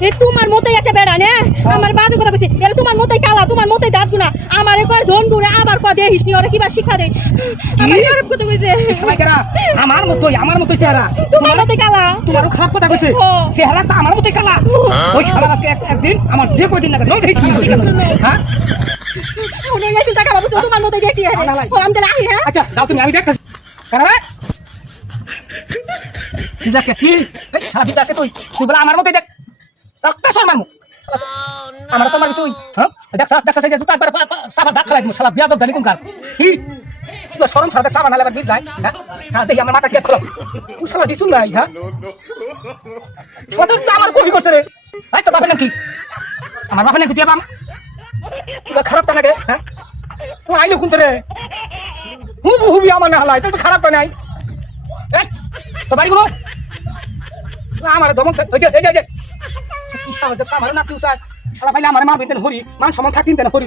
এই তোমার মতোই একটা বেড়া না আমার বাজে কথা কইছে এর তোমার মতোই কালা তোমার মতোই দাঁত গুনা আমারে কয় ঝন্ডুরে আবার কয় দেহিস নি ওরে কিবা শিক্ষা দেই আমার খারাপ কথা কইছে আমার মতোই চেহারা তোমার মতোই কালা তোমারও খারাপ কথা কইছে চেহারা তো আমার মতোই কালা ওই শালা আজকে একদিন আমার যে কয়দিন না নই দেখিস হ্যাঁ ওনে একটু টাকা বাবু তোমার মতোই দেখি হ্যাঁ আমি তাহলে আহি হ্যাঁ আচ্ছা যাও তুমি আমি দেখতেছি কেন রে বিজাসকে কি এই শালা বিজাসকে তুই বলে আমার মতোই দেখ রক্ত শর্মার মুখ আমার শর্মার তুই হ্যাঁ দেখ সেই জুতা একবার সাবা দাগ খালাই দিমু শালা বিয়া দব জানি কোন কার কি তুই শরম সাদা সাবা নালে বিজ লাই হ্যাঁ দেখি আমার মাথা কে খোলো তুই শালা দিছুন নাই হ্যাঁ কত তো আমার কবি করছে রে ভাই তো বাপের নাকি আমার বাপের নাকি তুই বাম তুই খারাপ তো নাকি হ্যাঁ ও আইলো কোন রে হুবি আমার না হালাই তো খারাপ তো নাই তো বাড়ি গুলো আমার ধমক এই যে তুই সারা আমার না তুই সারা পাইলে আমার মা বিনতেন হরি মান সমান থাকতেন হরি না